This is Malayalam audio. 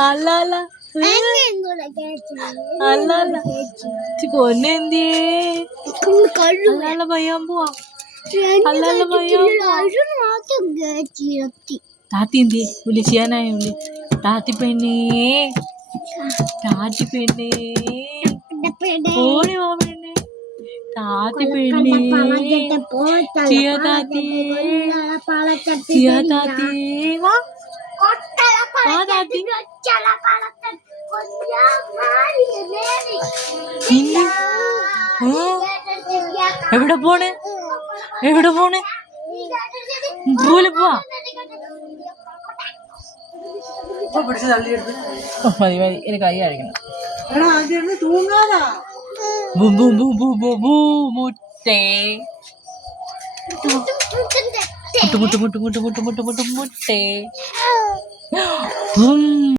അല്ല അല്ല അല്ല അല്ല പൊന്നെന്തിയേ അല്ല പയ്യാൻ പോവാ അല്ല പയ്യാൻ താത്തി എന്തിയെ വിളിച്ചാനായ വിളി താത്തി പെണ്ണേ താത്തി പെണ്ണേ ഓടി വാ പെണ്ണേ താത്തി പെണ്ണേ ചിയ താത്തി ചിയ താത്തി വാ വാ താത്തി എവിടെ പോണേ എവിടെ പോണേ പോലെ പോവാ മതി മതി എനിക്ക് കൈ കഴിക്കണം മുട്ടേ മുട്ടേ